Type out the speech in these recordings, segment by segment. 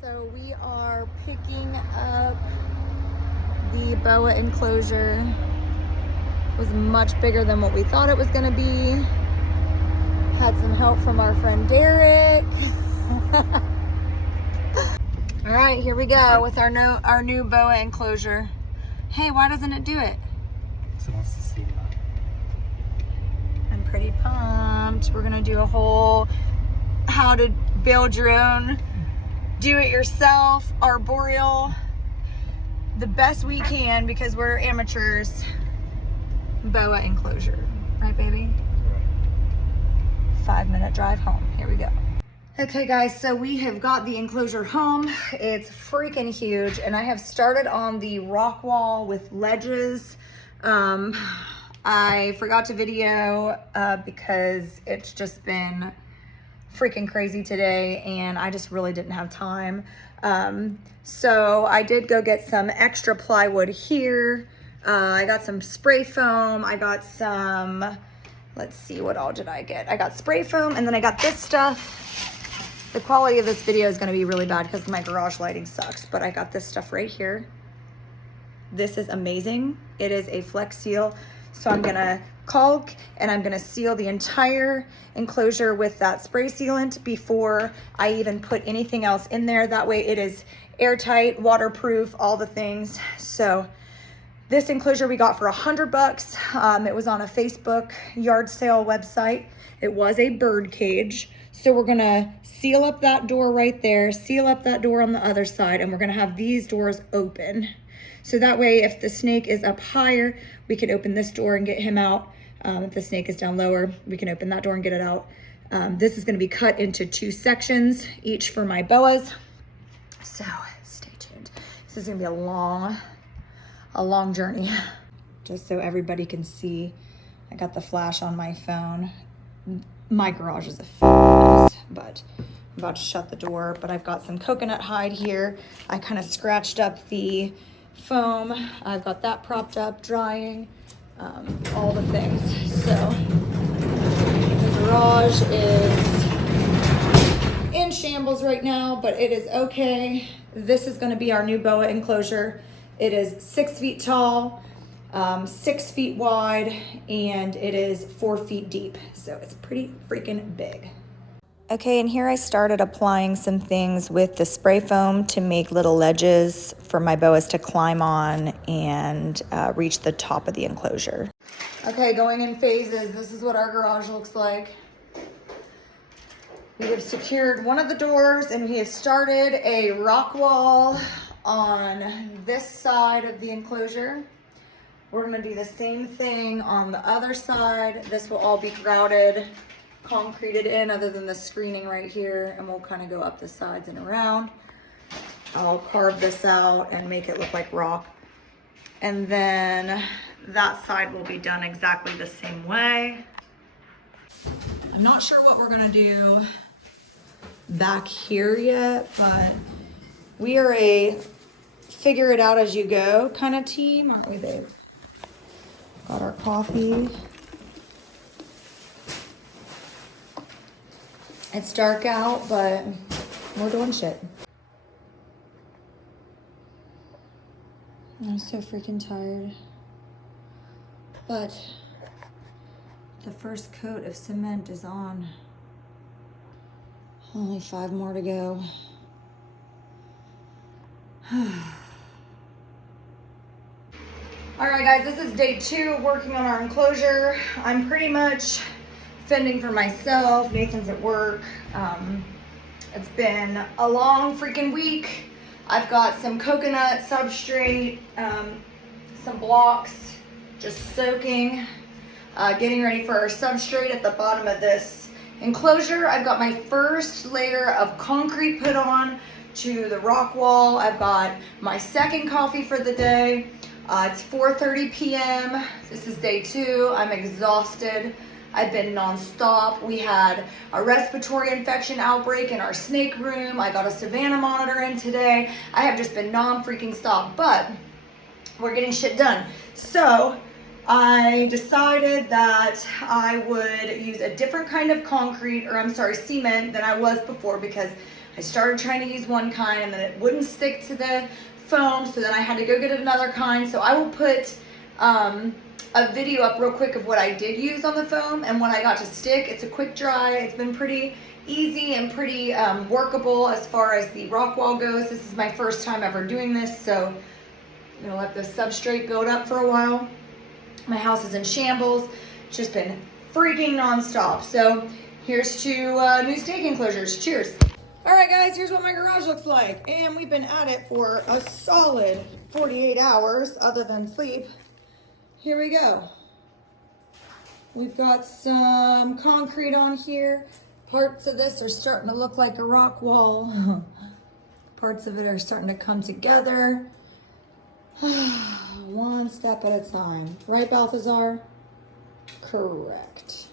So we are picking up the boa enclosure. It was much bigger than what we thought it was gonna be. Had some help from our friend Derek. All right, here we go with our new boa enclosure. Hey, why doesn't it do it? Because it wants to see that. I'm pretty pumped. We're gonna do a whole how to build your own do-it-yourself arboreal the best we can because we're amateurs boa enclosure. Right, baby? 5-minute drive home. Here we go. Okay guys, so we have got the enclosure home. It's freaking huge, and I have started on the rock wall with ledges. I forgot to video because it's just been freaking crazy today and I just really didn't have time. So I did go get some extra plywood here. I got some spray foam. I got some, let's see, what all did I get? I got spray foam, and then I got this stuff. The quality of this video is gonna be really bad because my garage lighting sucks, but I got this stuff right here. This is amazing. It is a Flex Seal. So I'm gonna caulk and I'm gonna seal the entire enclosure with that spray sealant before I even put anything else in there. That way it is airtight, waterproof, all the things. So this enclosure we got for $100. It was on a Facebook yard sale website. It was a bird cage. So we're gonna seal up that door right there, seal up that door on the other side, and we're gonna have these doors open. So that way, if the snake is up higher, we can open this door and get him out. If the snake is down lower, we can open that door and get it out. This is gonna be cut into 2 sections, each for my boas. So stay tuned. This is gonna be a long journey. Just so everybody can see, I got the flash on my phone. My garage is a mess, but I'm about to shut the door, but I've got some coconut hide here. I kind of scratched up the foam. I've got that propped up, drying, all the things. So the garage is in shambles right now, but it is okay. This is gonna be our new boa enclosure. It is 6 feet tall, 6 feet wide, and it is 4 feet deep. So it's pretty freaking big. Okay, and here I started applying some things with the spray foam to make little ledges for my boas to climb on and reach the top of the enclosure. Okay, going in phases, this is what our garage looks like. We have secured one of the doors and we have started a rock wall on this side of the enclosure. We're gonna do the same thing on the other side. This will all be grouted, concreted in other than the screening right here, and we'll kind of go up the sides and around. I'll carve this out and make it look like rock. And then that side will be done exactly the same way. I'm not sure what we're gonna do back here yet, but we are a figure it out as you go kind of team, aren't we, babe? Got our coffee. It's dark out, but we're doing shit. I'm so freaking tired. But the first coat of cement is on. Only 5 more to go. All right, guys, this is day 2 working on our enclosure. I'm pretty much fending for myself. Nathan's at work. It's been a long freaking week. I've got some coconut substrate, some blocks just soaking, getting ready for our substrate at the bottom of this enclosure. I've got my first layer of concrete put on to the rock wall. I've got my second coffee for the day. It's 4:30 p.m. This is day 2. I'm exhausted. I've been nonstop. We had a respiratory infection outbreak in our snake room. I got a Savannah monitor in today. I have just been non-freaking stop, but we're getting shit done. So I decided that I would use a different kind of concrete, or I'm sorry, cement than I was before, because I started trying to use one kind and then it wouldn't stick to the foam, so then I had to go get another kind. So I will put a video up real quick of what I did use on the foam and what I got to stick. It's a quick dry. It's been pretty easy and pretty workable as far as the rock wall goes. This is my first time ever doing this, so I'm gonna let the substrate build up for a while. My house is in shambles. It's just been freaking nonstop. So here's to new steak enclosures. Cheers. All right, guys, here's what my garage looks like. And we've been at it for a solid 48 hours, other than sleep. Here we go. We've got some concrete on here. Parts of this are starting to look like a rock wall. Parts of it are starting to come together. One step at a time. Right, Balthazar? Correct.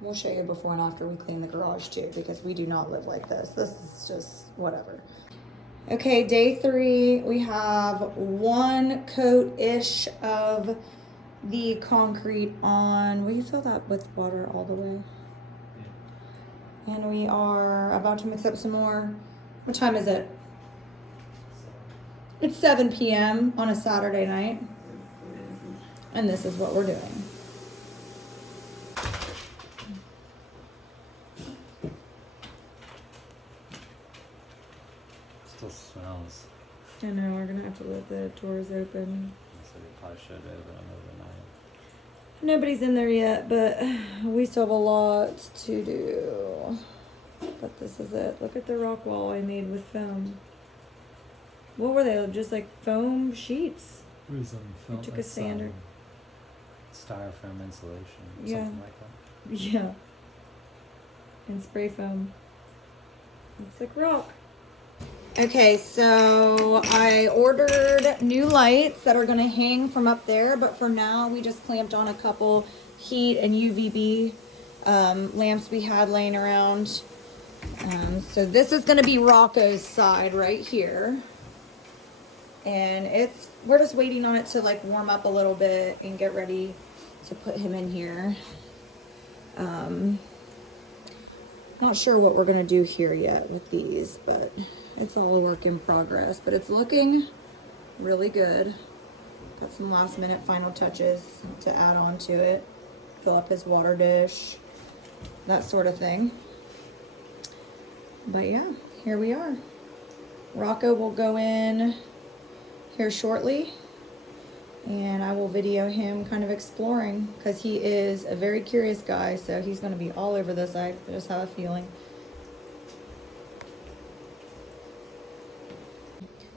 We'll show you before and after we clean the garage too, because we do not live like this. This is just whatever. Okay, day 3, we have 1 coat-ish of the concrete on. Will you fill that with water all the way? Yeah. And we are about to mix up some more. What time is it? It's 7 p.m. on a Saturday night. And this is what we're doing. Still smells. I know, we're gonna have to let the doors open. So we probably should open them overnight. Nobody's in there yet, but we still have a lot to do. But this is it. Look at the rock wall I made with foam. What were they? Just like foam sheets? What is film? I took a sander. Styrofoam insulation. Yeah. Something like that. Yeah. And spray foam. Looks like rock. Okay, so I ordered new lights that are gonna hang from up there, but for now we just clamped on a couple heat and UVB lamps we had laying around. So this is gonna be Rocco's side right here. And we're just waiting on it to like warm up a little bit and get ready to put him in here. Not sure what we're gonna do here yet with these, but it's all a work in progress, but it's looking really good. Got some last minute final touches to add on to it. Fill up his water dish, that sort of thing. But yeah, here we are. Rocco will go in here shortly, and I will video him kind of exploring, because he is a very curious guy, so he's going to be all over this. I just have a feeling.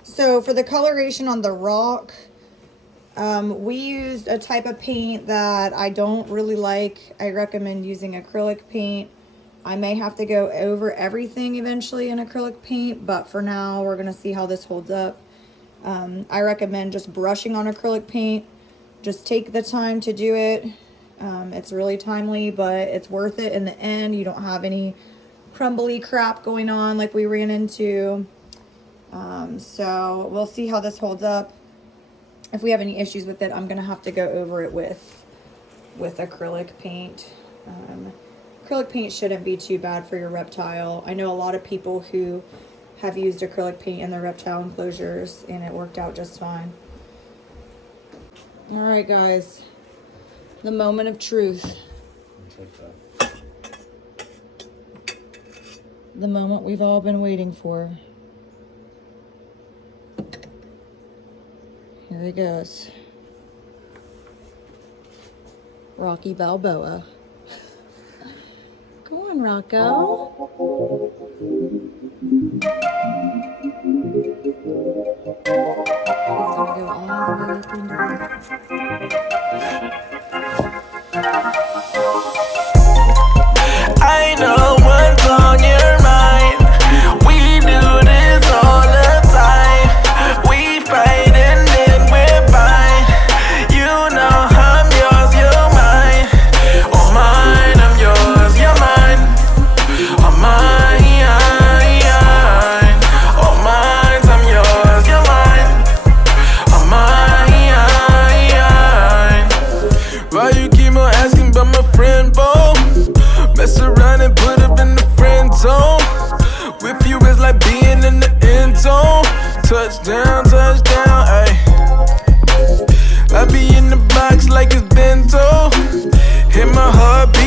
So for the coloration on the rock, we used a type of paint that I don't really like. I recommend using acrylic paint. I may have to go over everything eventually in acrylic paint, but for now we're going to see how this holds up. I recommend just brushing on acrylic paint. Just take the time to do it. It's really timely, but it's worth it in the end. You don't have any crumbly crap going on like we ran into. So we'll see how this holds up. If we have any issues with it, I'm going to have to go over it with acrylic paint. Acrylic paint shouldn't be too bad for your reptile. I know a lot of people who have used acrylic paint in their reptile enclosures and it worked out just fine. All right, guys, the moment of truth. The moment we've all been waiting for. Here he goes. Rocky Balboa. Go on, Rocco. He's gonna go all the way up into I know what's on your mind. We do this all the time. We fight and then we're fine. You know I'm yours, you're mine. Oh mine, I'm yours, you're mine. Oh mine, it's like being in the end zone. Touchdown, touchdown, ayy. I be in the box like it's bento. Hit my heartbeat